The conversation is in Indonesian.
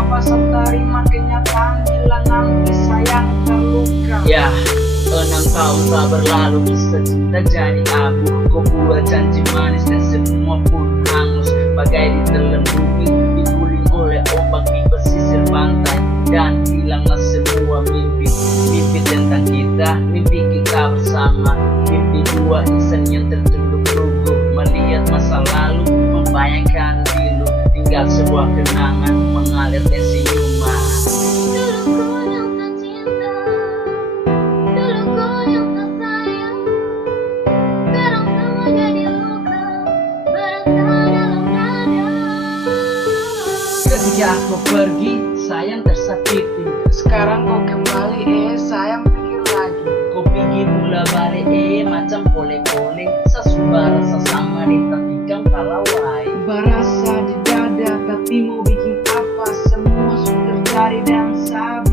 apa terima kenyataan bila nanti sayang terluka. Ya, 6 tahun tak berlalu bisa cinta jadi abu. Kau buat janji manis dan semua pun hangus, bagai ditelan bumi, diguling oleh ombak di pesisir pantai. Dan hilanglah semua mimpi, mimpi tentang kita, mimpi kita bersama. Mimpi dua insan yang tertunduk lugu, melihat masa lalu, membayangkan dulu. Tinggal sebuah kenangan mengalir dan senyuman. Dulu ku yang tak cinta, dulu ku yang tak sayang. Sekarang semua jadi luka, berasa dalam dada. Ketika aku pergi, sayang tersakiti. Sekarang kau kembali, sayang pikir lagi. Kau pikir mula balik, macam pole-pole. Sasubara sesama di tatikang palawai. Berasa di dada, tapi mau bikin apa? Semua sudah terjadi dan sabar.